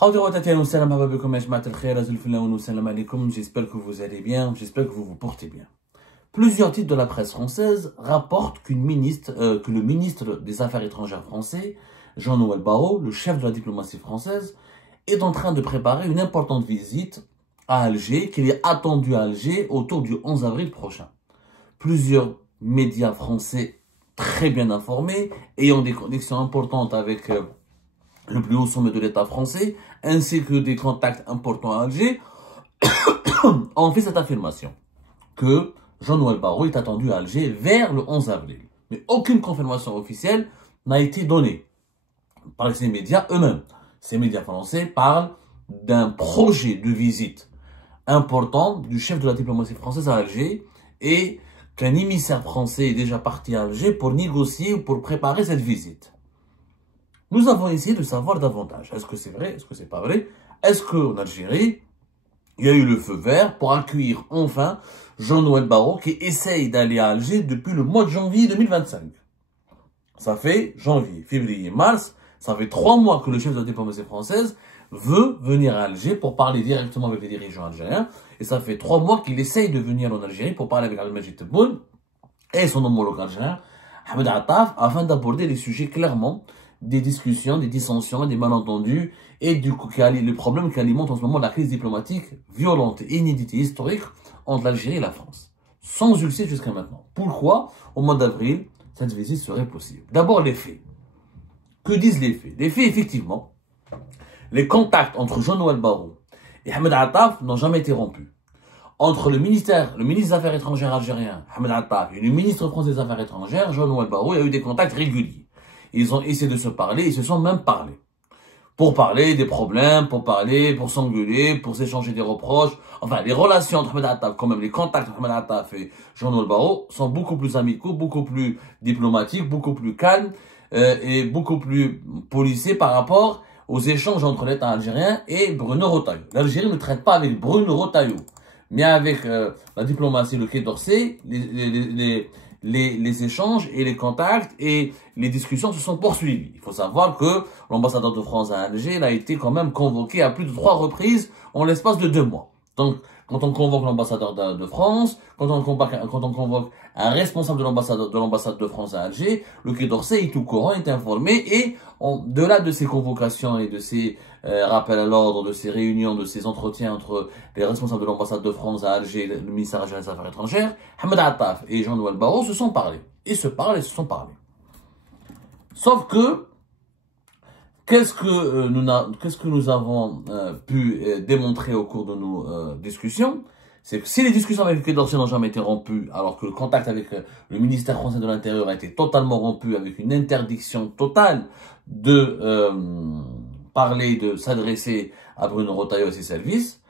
J'espère que vous allez bien, j'espère que vous vous portez bien. Plusieurs titres de la presse française rapportent que le ministre des Affaires étrangères français, Jean-Noël Barrot, le chef de la diplomatie française, est en train de préparer une importante visite à Alger, qu'il est attendu à Alger autour du 11 avril prochain. Plusieurs médias français très bien informés, ayant des connexions importantes avec le plus haut sommet de l'État français, ainsi que des contacts importants à Alger, ont fait cette affirmation, que Jean-Noël Barrot est attendu à Alger vers le 11 avril. Mais aucune confirmation officielle n'a été donnée par ces médias eux-mêmes. Ces médias français parlent d'un projet de visite important du chef de la diplomatie française à Alger et qu'un émissaire français est déjà parti à Alger pour négocier ou pour préparer cette visite. Nous avons essayé de savoir davantage. Est-ce que c'est vrai? Est-ce que c'est pas vrai? Est-ce qu'en Algérie, il y a eu le feu vert pour accueillir enfin Jean-Noël Barrot qui essaye d'aller à Alger depuis le mois de janvier 2025. Ça fait janvier, février, mars, ça fait 3 mois que le chef de la diplomatie française veut venir à Alger pour parler directement avec les dirigeants algériens. Et ça fait 3 mois qu'il essaye de venir en Algérie pour parler avec Abdelmajid Tebboune et son homologue algérien, Ahmed Attaf, afin d'aborder les sujets clairement, des discussions, des dissensions, des malentendus et le problème qui alimente en ce moment la crise diplomatique violente et inédite et historique entre l'Algérie et la France. Sans succès jusqu'à maintenant. Pourquoi, au mois d'avril, cette visite serait possible? D'abord, les faits. Que disent les faits? Les faits, effectivement, les contacts entre Jean-Noël Barrot et Ahmed Attaf n'ont jamais été rompus. Entre le ministre des Affaires étrangères algérien, Ahmed Attaf, et le ministre français des Affaires étrangères, Jean-Noël Barrot, il y a eu des contacts réguliers. Ils ont essayé de se parler, ils se sont même parlé. Pour parler des problèmes, pour s'engueuler, pour s'échanger des reproches. Enfin, les relations entre Ahmed Attaf, quand même, les contacts entre Ahmed Attaf et Jean-Noël Barrot sont beaucoup plus amicaux, beaucoup plus diplomatiques, beaucoup plus calmes et beaucoup plus policés par rapport aux échanges entre l'État algérien et Bruno Retailleau. L'Algérie ne traite pas avec Bruno Retailleau, mais avec la diplomatie, le Quai d'Orsay, les échanges et les contacts et les discussions se sont poursuivis. Il faut savoir que l'ambassadeur de France à Alger a été quand même convoqué à plus de 3 reprises en l'espace de 2 mois. Donc, quand on convoque l'ambassadeur de France, quand on convoque un responsable de l'ambassade de France à Alger, le Quai d'Orsay est au courant, est informé et au-delà de ces convocations et de ces rappels à l'ordre, de ces réunions, de ces entretiens entre les responsables de l'ambassade de France à Alger et le ministère algérien des Affaires étrangères, Ahmed Attaf et Jean-Noël Barrot se sont parlé. Ils se parlent et se sont parlé. Sauf que, qu'est-ce que nous avons pu démontrer au cours de nos discussions? C'est que si les discussions avec le Quai d'Orsay n'ont jamais été rompues, alors que le contact avec le ministère français de l'Intérieur a été totalement rompu avec une interdiction totale de parler, de s'adresser à Bruno Retailleau et ses services,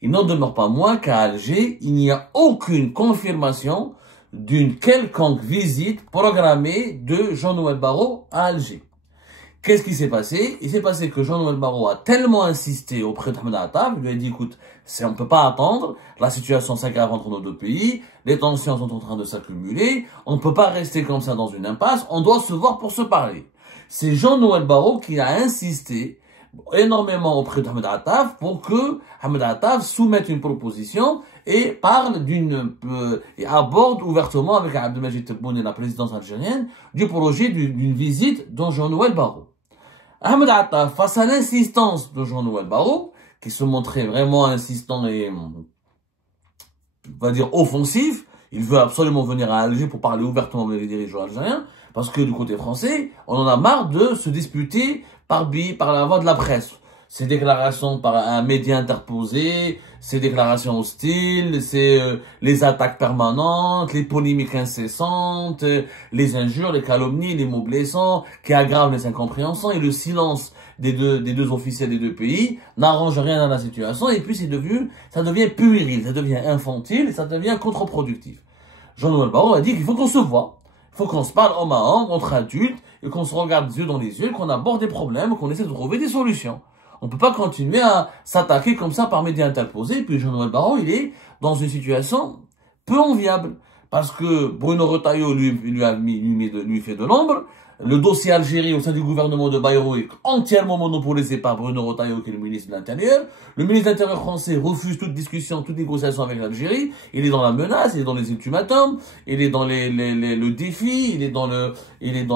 il n'en demeure pas moins qu'à Alger, il n'y a aucune confirmation d'une quelconque visite programmée de Jean-Noël Barrot à Alger. Qu'est-ce qui s'est passé? Il s'est passé que Jean-Noël Barrot a tellement insisté auprès d'Ahmed Attaf, il lui a dit, écoute, on ne peut pas attendre, la situation s'aggrave entre nos deux pays, les tensions sont en train de s'accumuler, on ne peut pas rester comme ça dans une impasse, on doit se voir pour se parler. C'est Jean-Noël Barrot qui a insisté énormément auprès d'Ahmed Attaf pour que Ahmed Attaf soumette une proposition et parle et aborde ouvertement avec Abdelmajid Tebboune et la présidence algérienne du projet d'une visite de Jean-Noël Barrot. Ahmed Attaf, face à l'insistance de Jean-Noël Barrot, qui se montrait vraiment insistant et, on va dire, offensif, il veut absolument venir à Alger pour parler ouvertement avec les dirigeants algériens, parce que du côté français, on en a marre de se disputer par la voie de la presse. Ces déclarations par un média interposé, ces déclarations hostiles, les attaques permanentes, les polémiques incessantes, les injures, les calomnies, les mots blessants qui aggravent les incompréhensions et le silence des deux officiels des deux pays n'arrange rien à la situation et puis ça devient puéril, ça devient infantile et ça devient contre-productif. Jean-Noël Barrot a dit qu'il faut qu'on se voit. Il faut qu'on se parle homme à homme, entre adultes, et qu'on se regarde les yeux dans les yeux, qu'on aborde des problèmes, qu'on essaie de trouver des solutions. On ne peut pas continuer à s'attaquer comme ça par médias interposés. Et puis Jean-Noël Barrot, il est dans une situation peu enviable. parce que Bruno Retailleau lui fait de l'ombre. Le dossier Algérie au sein du gouvernement de Bayrou est entièrement monopolisé par Bruno Retailleau, qui est le ministre de l'Intérieur. Le ministre de l'Intérieur français refuse toute discussion, toute négociation avec l'Algérie. Il est dans la menace, il est dans les ultimatums, il est dans le défi, il est dans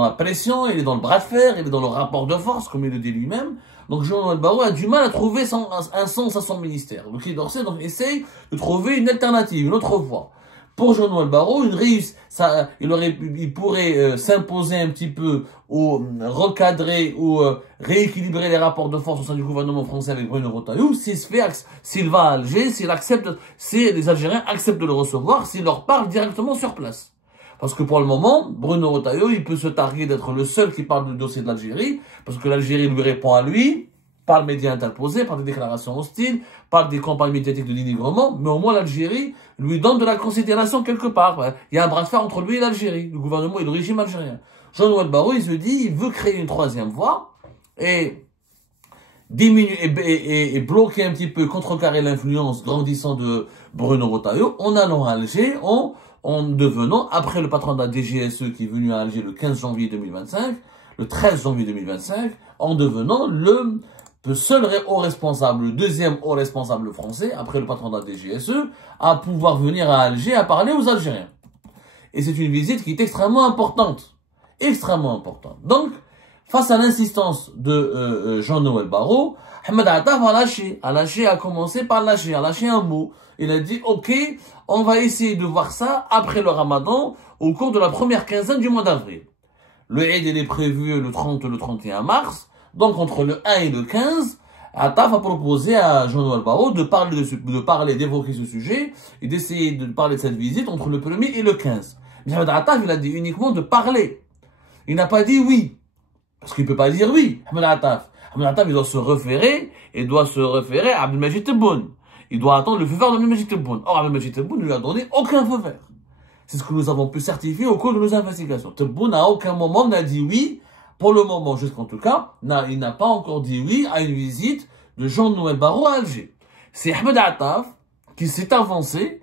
la pression, il est dans le bras de fer, il est dans le rapport de force, comme il le dit lui-même. Donc Jean-Noël Barrot a du mal à trouver un sens à son ministère. Donc Quai d'Orsay essaye de trouver une alternative, une autre voie. Pour Jean-Noël Barrot, il pourrait s'imposer un petit peu ou recadrer ou rééquilibrer les rapports de force au sein du gouvernement français avec Bruno Retailleau s'il va à Alger, si les Algériens acceptent de le recevoir, s'il leur parle directement sur place. Parce que pour le moment, Bruno Retailleau, il peut se targuer d'être le seul qui parle du dossier de l'Algérie, parce que l'Algérie lui répond à lui, par le média interposé, par des déclarations hostiles, par des campagnes médiatiques de dénigrement, mais au moins l'Algérie lui donne de la considération quelque part. Il y a un bras de fer entre lui et l'Algérie, le gouvernement et le régime algérien. Jean-Noël Barrot, il se dit, il veut créer une troisième voie et diminuer et bloquer un petit peu, contrecarrer l'influence grandissante de Bruno Retailleau en allant à Alger, en devenant, après le patron de la DGSE qui est venu à Alger le 15 janvier 2025, le 13 janvier 2025, en devenant le seul haut responsable, le deuxième haut responsable français, après le patron de la DGSE, à pouvoir venir à Alger à parler aux Algériens. Et c'est une visite qui est extrêmement importante. Extrêmement importante. Donc, face à l'insistance de Jean-Noël Barrot, Ahmed Attaf a commencé par lâcher un mot. Il a dit, ok, on va essayer de voir ça après le Ramadan, au cours de la première quinzaine du mois d'avril. Le Eid, il est prévu le 30 le 31 mars. Donc, entre le 1 et le 15, Attaf a proposé à Jean-Noël Barrot d'évoquer ce sujet et d'essayer de parler de cette visite entre le 1er et le 15. Mais Attaf, il a dit uniquement de parler. Il n'a pas dit oui. Parce qu'il ne peut pas dire oui, Ahmed Attaf. Ahmed Attaf, il doit se référer à Abdelmajid Tebboune. Il doit attendre le feu vert d'Abdelmajid Tebboune. Or, Abdelmajid Tebboune ne lui a donné aucun feu vert. C'est ce que nous avons pu certifier au cours de nos investigations. Tebboune, à aucun moment, n'a dit oui. Pour le moment, jusqu'en tout cas, il n'a pas encore dit oui à une visite de Jean-Noël Barrot à Alger. C'est Ahmed Attaf qui s'est avancé,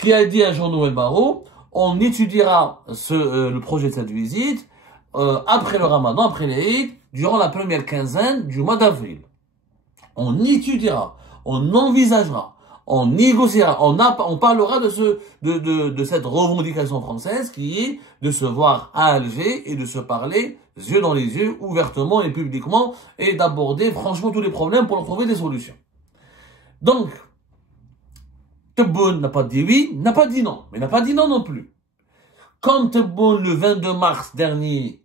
qui a dit à Jean-Noël Barrot, on étudiera le projet de cette visite après le Ramadan, après l'Eid, durant la première quinzaine du mois d'avril. On étudiera, on envisagera, on négociera, on parlera de cette revendication française qui est de se voir à Alger et de se parler yeux dans les yeux, ouvertement et publiquement, et d'aborder franchement tous les problèmes pour leur trouver des solutions. Donc, Tebboune n'a pas dit oui, n'a pas dit non, mais n'a pas dit non non plus. Quand Tebboune, le 22 mars dernier,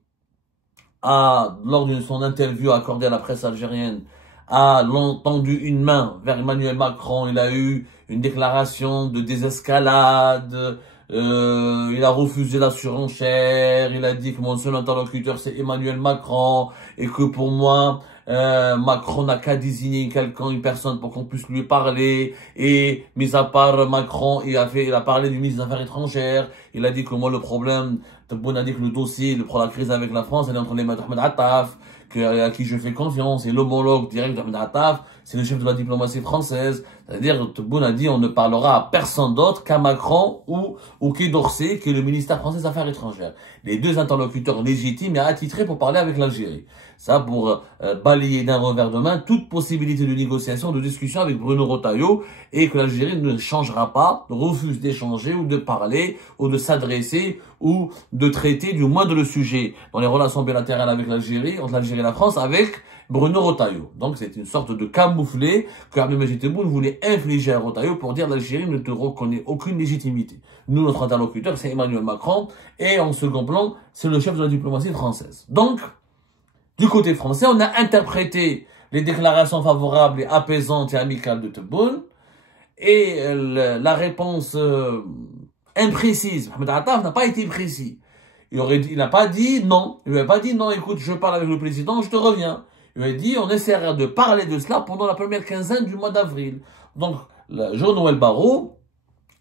lors de son interview accordée à la presse algérienne, a tendu une main vers Emmanuel Macron, il a eu une déclaration de désescalade, il a refusé la surenchère, il a dit que mon seul interlocuteur c'est Emmanuel Macron, et que pour moi, Macron n'a qu'à désigner une personne pour qu'on puisse lui parler, et mis à part Macron, il a parlé du ministre des Affaires étrangères, il a dit que moi le problème, Tebboune a dit que le dossier, la crise avec la France, elle est entre les mains d'Ahmed Attaf, à qui je fais confiance, et l'homologue direct d'Ahmed Attaf, c'est le chef de la diplomatie française. C'est-à-dire, Tebboune a dit, on ne parlera à personne d'autre qu'à Macron ou Quai d'Orsay, qui est le ministère français des Affaires étrangères. Les deux interlocuteurs légitimes et attitrés pour parler avec l'Algérie. Ça, pour balayer d'un revers de main toute possibilité de négociation, de discussion avec Bruno Retailleau, et que l'Algérie ne changera pas, refuse d'échanger ou de parler, ou de s'adresser, ou de traiter du moindre le sujet dans les relations bilatérales avec l'Algérie, entre l'Algérie et la France, avec Bruno Retailleau. Donc c'est une sorte de camouflet que Abdelmajid Tebboune voulait infliger à Retailleau pour dire l'Algérie ne te reconnaît aucune légitimité. Nous, notre interlocuteur, c'est Emmanuel Macron, et en second plan, c'est le chef de la diplomatie française. Donc, du côté français, on a interprété les déclarations favorables et apaisantes et amicales de Tebboune, et la réponse imprécise, Ahmed Attaf n'a pas été précis. Il n'a pas dit non. Il n'a pas dit non, écoute, je parle avec le président, je te reviens. Il a dit, on essaiera de parler de cela pendant la première quinzaine du mois d'avril. Donc, Jean-Noël Barrot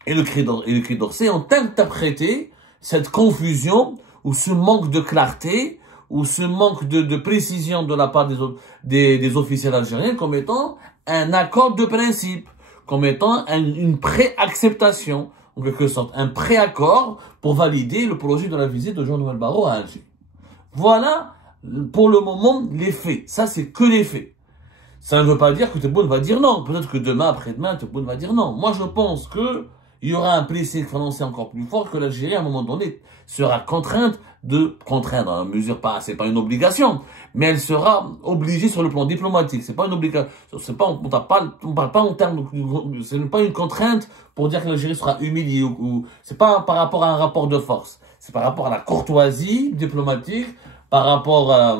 et le Quai d'Orsay ont interprété cette confusion ou ce manque de clarté ou ce manque de précision de la part des officiels algériens comme étant un accord de principe, comme étant une pré-acceptation. en quelque sorte, un préaccord pour valider le projet de la visite de Jean-Noël Barrot à Alger. Voilà, pour le moment, les faits. Ça, c'est que les faits. Ça ne veut pas dire que Tebboune va dire non. Peut-être que demain, après-demain, Tebboune va dire non. Moi, je pense que il y aura un pressing français encore plus fort, que l'Algérie, à un moment donné, sera contrainte de contraindre, dans la mesure pas, c'est pas une obligation, mais elle sera obligée sur le plan diplomatique. C'est pas une obligation, c'est pas, on parle pas en termes, c'est pas une contrainte pour dire que l'Algérie sera humiliée ou c'est pas par rapport à un rapport de force. C'est par rapport à la courtoisie diplomatique, par rapport à,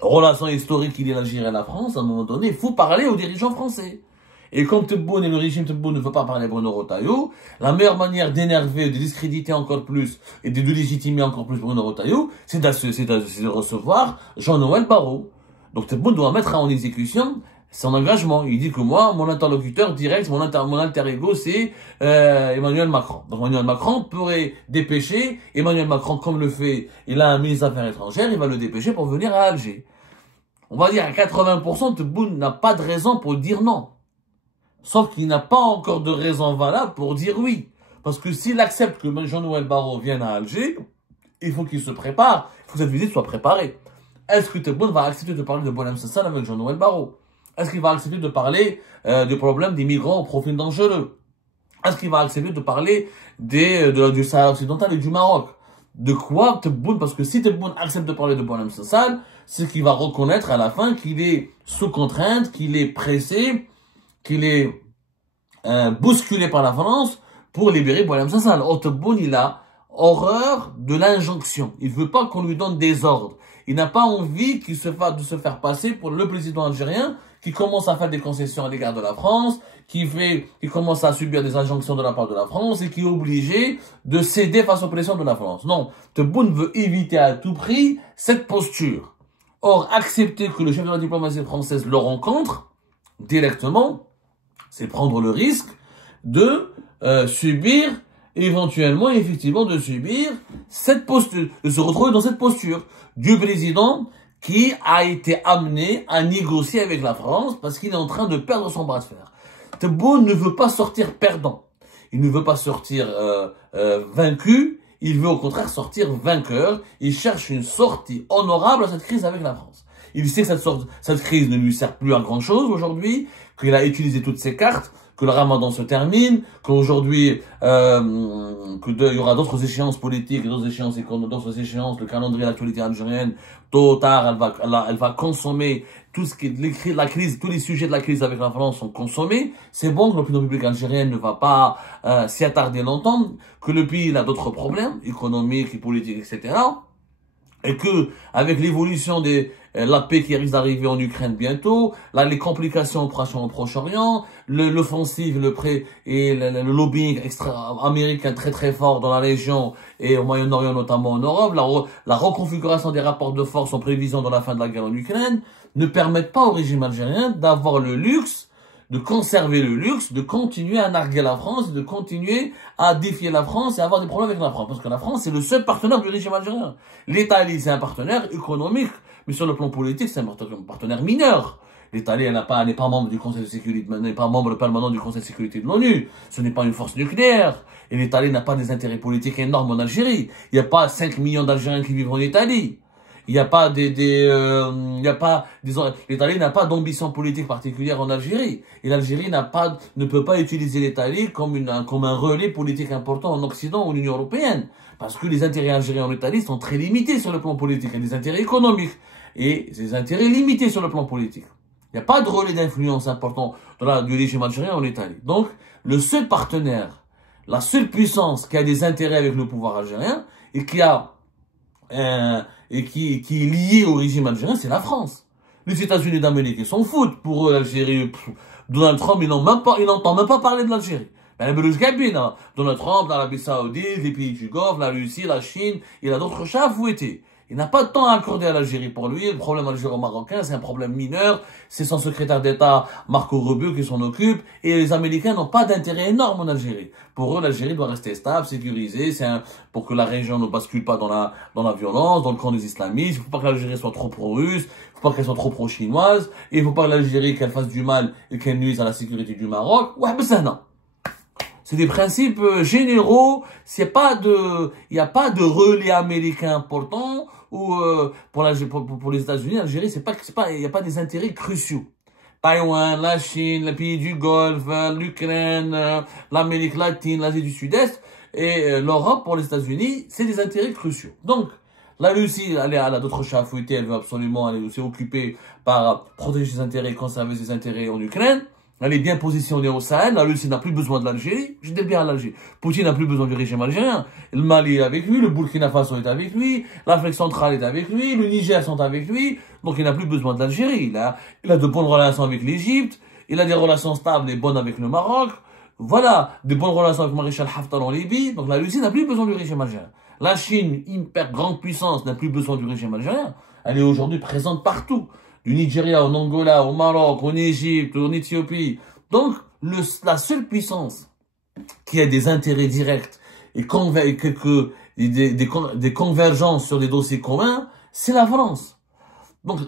relation historique qu'il y a l'Algérie et la France, à un moment donné, il faut parler aux dirigeants français. Et comme Tebboune et le régime Tebboune ne veut pas parler à Bruno Retailleau, la meilleure manière d'énerver, de discréditer encore plus et de légitimer encore plus Bruno Retailleau, c'est de recevoir Jean-Noël Barrot. Donc Tebboune doit mettre en exécution son engagement. Il dit que moi, mon interlocuteur direct, mon alter ego, c'est Emmanuel Macron. Donc Emmanuel Macron pourrait dépêcher, Emmanuel Macron, comme le fait, il a un ministre des Affaires étrangères, il va le dépêcher pour venir à Alger. On va dire à 80%, Tebboune n'a pas de raison pour dire non. Sauf qu'il n'a pas encore de raison valable pour dire oui. Parce que s'il accepte que Jean-Noël Barrot vienne à Alger, il faut qu'il se prépare, il faut que cette visite soit préparée. Est-ce que Tebboune va accepter de parler de Boualem Sansal avec Jean-Noël Barrot? Est-ce qu'il va accepter de parler du problème des migrants au profil dangereux? Est-ce qu'il va accepter de parler du Sahara occidental et du Maroc? De quoi Tebboune? Parce que si Tebboune accepte de parler de Boualem Sansal, c'est qu'il va reconnaître à la fin qu'il est sous contrainte, qu'il est pressé, qu'il est bousculé par la France pour libérer Boualem Sansal. Or, Tebboune, il a horreur de l'injonction. Il veut pas qu'on lui donne des ordres. Il n'a pas envie de se faire passer pour le président algérien qui commence à faire des concessions à l'égard de la France, qui commence à subir des injonctions de la part de la France et qui est obligé de céder face aux pressions de la France. Non, Tebboune veut éviter à tout prix cette posture. Or, accepter que le chef de la diplomatie française le rencontre directement, c'est prendre le risque de subir, éventuellement, effectivement, de subir cette posture, de se retrouver dans cette posture du président qui a été amené à négocier avec la France parce qu'il est en train de perdre son bras de fer. Tebboune ne veut pas sortir perdant. Il ne veut pas sortir vaincu. Il veut au contraire sortir vainqueur. Il cherche une sortie honorable à cette crise avec la France. Il sait que cette crise ne lui sert plus à grand chose aujourd'hui, qu'il a utilisé toutes ses cartes, que le ramadan se termine, qu'aujourd'hui, il y aura d'autres échéances politiques, d'autres échéances économiques, d'autres échéances, le calendrier de l'actualité algérienne, tôt ou tard, elle va consommer tout ce qui est la crise, tous les sujets de la crise avec la France sont consommés. C'est bon que l'opinion publique algérienne ne va pas s'y attarder longtemps, que le pays a d'autres problèmes économiques et politiques, etc. Et que, avec l'évolution la paix qui risque d'arriver en Ukraine bientôt, là, les complications au Proche-Orient, l'offensive, le lobbying américain très très fort dans la région et au Moyen-Orient, notamment en Europe, la reconfiguration des rapports de force en prévision de la fin de la guerre en Ukraine, ne permettent pas au régime algérien d'avoir le luxe, de conserver le luxe, de continuer à narguer la France, de continuer à défier la France et avoir des problèmes avec la France. Parce que la France, c'est le seul partenaire du régime algérien. L'Italie, c'est un partenaire économique, mais sur le plan politique, c'est un partenaire mineur. L'Italie, n'est pas membre du Conseil de sécurité, n'est pas membre permanent du Conseil de sécurité de l'ONU. Ce n'est pas une force nucléaire. Et l'Italie n'a pas des intérêts politiques énormes en Algérie. Il n'y a pas 5 millions d'Algériens qui vivent en Italie. Il n'y a pas l'Italie n'a pas d'ambition politique particulière en Algérie. Et l'Algérie ne peut pas utiliser l'Italie comme un relais politique important en Occident ou l'Union européenne. Parce que les intérêts algériens en Italie sont très limités sur le plan politique. Il y a des intérêts économiques et des intérêts limités sur le plan politique. Il n'y a pas de relais d'influence important du régime algérien en Italie. Donc, le seul partenaire, la seule puissance qui a des intérêts avec le pouvoir algérien et qui est lié au régime algérien, c'est la France. Les États-Unis d'Amérique, ils s'en foutent. Pour eux, l'Algérie, Donald Trump, il n'entend même pas parler de l'Algérie. Donald Trump, l'Arabie Saoudite, les pays du Golfe, la Russie, la Chine, il a d'autres chats à fouetter. Il n'a pas de temps à accorder à l'Algérie. Pour lui, le problème algéro-marocain, c'est un problème mineur. C'est son secrétaire d'État, Marco Rubio, qui s'en occupe. Et les Américains n'ont pas d'intérêt énorme en Algérie. Pour eux, l'Algérie doit rester stable, sécurisée. Pour que la région ne bascule pas dans la violence, dans le camp des islamistes. Il ne faut pas que l'Algérie soit trop pro-russe. Il ne faut pas qu'elle soit trop pro-chinoise. Et il ne faut pas que l'Algérie, qu'elle fasse du mal et qu'elle nuise à la sécurité du Maroc. Ouais, mais ça, non. C'est des principes généraux. Il n'y a pas de relais américain important ou pour les États-Unis, l'Algérie, il n'y a pas des intérêts cruciaux. Taïwan, la Chine, les pays du Golfe, l'Ukraine, l'Amérique latine, l'Asie du Sud-Est et l'Europe pour les États-Unis, c'est des intérêts cruciaux. Donc, la Russie, elle a d'autres chats à fouetter, elle veut absolument, elle est aussi occupée par protéger ses intérêts, conserver ses intérêts en Ukraine. Elle est bien positionnée au Sahel. La Russie n'a plus besoin de l'Algérie. Je dis bien à l'Algérie. Poutine n'a plus besoin du régime algérien. Le Mali est avec lui, le Burkina Faso est avec lui, l'Afrique centrale est avec lui, le Niger sont avec lui. Donc il n'a plus besoin de l'Algérie. Il a de bonnes relations avec l'Égypte. Il a des relations stables et bonnes avec le Maroc. Voilà, de bonnes relations avec Maréchal Haftar en Libye. Donc la Russie n'a plus besoin du régime algérien. La Chine, hyper grande puissance, n'a plus besoin du régime algérien. Elle est aujourd'hui présente partout. Du Nigeria, en Angola, au Maroc, en Égypte, en Éthiopie. Donc, la seule puissance qui a des intérêts directs et des convergences sur des dossiers communs, c'est la France. Donc,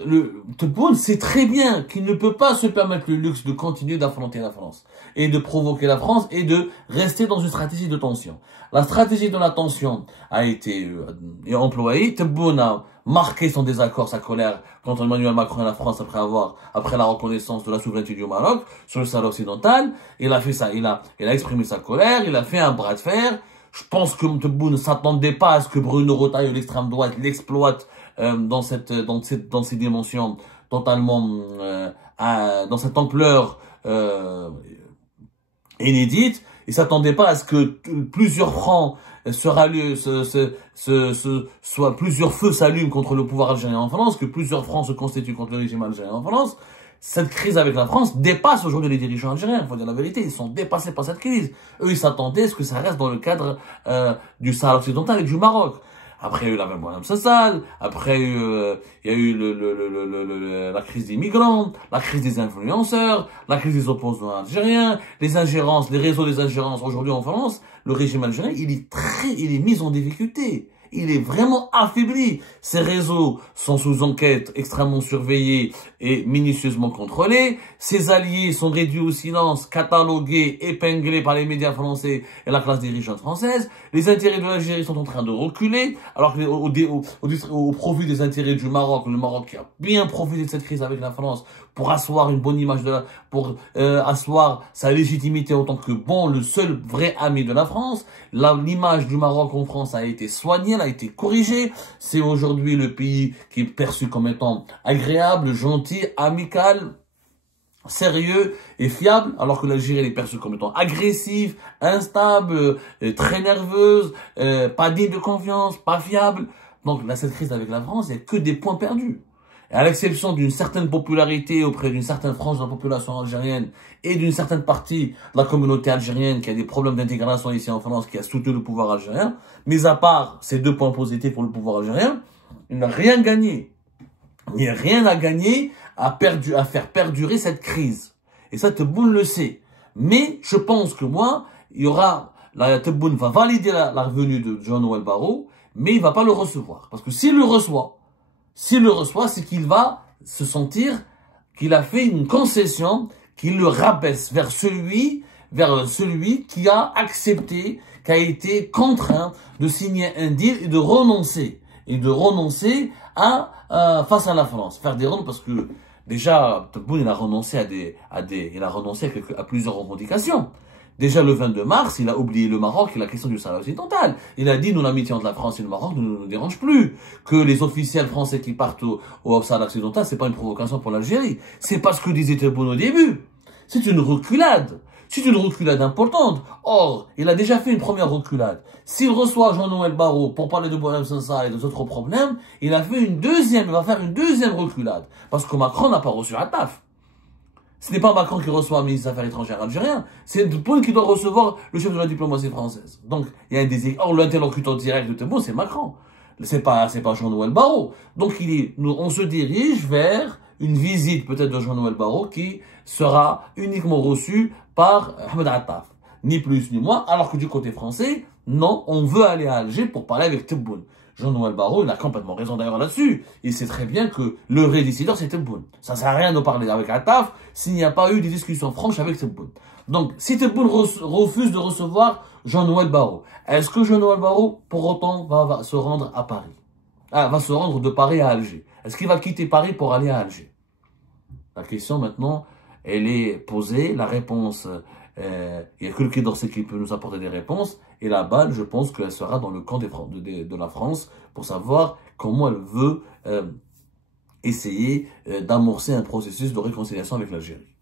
Tebboune sait très bien qu'il ne peut pas se permettre le luxe de continuer d'affronter la France et de provoquer la France et de rester dans une stratégie de tension. La stratégie de la tension a été employée. Tebboune a marqué son désaccord, sa colère contre Emmanuel Macron et la France après la reconnaissance de la souveraineté du Maroc sur le Sahara occidental. Il a fait ça, il a exprimé sa colère, il a fait un bras de fer. Je pense que Tebboune ne s'attendait pas à ce que Bruno Retailleau, l'extrême droite, l'exploite dans ces dimensions totalement, dans cette ampleur inédite. Il s'attendait pas à ce que plusieurs fronts plusieurs feux s'allument contre le pouvoir algérien en France, que plusieurs fronts se constituent contre le régime algérien en France. Cette crise avec la France dépasse aujourd'hui les dirigeants algériens, il faut dire la vérité, ils sont dépassés par cette crise. Eux, ils s'attendaient à ce que ça reste dans le cadre du Sahara occidental et du Maroc. Après, il y a eu la même Madame Sassal, après, il y a eu la crise des migrants, la crise des influenceurs, la crise des opposants algériens, les ingérences, les réseaux des ingérences. Aujourd'hui en France, le régime algérien, il est mis en difficulté. Il est vraiment affaibli. Ces réseaux sont sous enquête extrêmement surveillés et minutieusement contrôlés. Ses alliés sont réduits au silence, catalogués, épinglés par les médias français et la classe dirigeante française. Les intérêts de l'Algérie sont en train de reculer, alors que au profit des intérêts du Maroc, le Maroc qui a bien profité de cette crise avec la France pour asseoir une bonne image pour asseoir sa légitimité en tant que le seul vrai ami de la France. L'image du Maroc en France a été soignée, elle a été corrigée. C'est aujourd'hui le pays qui est perçu comme étant agréable, gentil, amical, sérieux et fiable, alors que l'Algérie est perçue comme étant agressive, instable, très nerveuse, pas digne de confiance, pas fiable. Donc là, cette crise avec la France, il n'y a que des points perdus. Et à l'exception d'une certaine popularité auprès d'une certaine frange de la population algérienne et d'une certaine partie de la communauté algérienne qui a des problèmes d'intégration ici en France, qui a soutenu le pouvoir algérien, mis à part ces deux points positifs pour le pouvoir algérien, il n'a rien gagné. Il n'y a rien à gagner à faire perdurer cette crise. Et ça, Tebboune le sait. Mais je pense que Tebboune va valider la venue de Jean-Noël Barrot, mais il va pas le recevoir. Parce que s'il le reçoit, c'est qu'il va se sentir qu'il a fait une concession, qu'il le rabaisse vers celui qui a accepté, qui a été contraint de signer un deal et de renoncer face à la France. Faire des rondes parce que déjà, Tebboune, il a renoncé à plusieurs revendications. Déjà, le 22 mars, il a oublié le Maroc et la question du Sahara occidental. Il a dit, nous, l'amitié entre la France et le Maroc ne nous dérange plus. Que les officiels français qui partent au Sahara occidental, c'est pas une provocation pour l'Algérie. C'est pas ce que disait Tebboune au début. C'est une reculade. C'est une reculade importante. Or, il a déjà fait une première reculade. S'il reçoit Jean-Noël Barrot pour parler de Boualem Sansal et d'autres problèmes, il va faire une deuxième reculade. Parce que Macron n'a pas reçu Attaf. Ce n'est pas Macron qui reçoit un ministre des Affaires étrangères algérien, c'est Tebboune qui doit recevoir le chef de la diplomatie française. Donc, il y a un désir. Or, l'interlocuteur direct de Tebboune, c'est Macron. C'est pas Jean-Noël Barrot. Donc, on se dirige vers une visite peut-être de Jean-Noël Barrot qui sera uniquement reçue par Ahmed Attaf. Ni plus ni moins, alors que du côté français, non, on veut aller à Alger pour parler avec Tebboune. Jean-Noël Barrot, il a complètement raison d'ailleurs là-dessus. Il sait très bien que le vrai décideur, c'est Tebboune. Ça sert à rien de parler avec Attaf s'il n'y a pas eu des discussions franches avec Tebboune. Donc, si Tebboune refuse de recevoir Jean-Noël Barrot, est-ce que Jean-Noël Barrot, pour autant, va se rendre à Paris? Va se rendre de Paris à Alger. Est-ce qu'il va quitter Paris pour aller à Alger? La question maintenant, elle est posée. La réponse, il n'y a que le Quai d'Orsay qui peut nous apporter des réponses. Et la balle, je pense qu'elle sera dans le camp de la France pour savoir comment elle veut essayer d'amorcer un processus de réconciliation avec l'Algérie.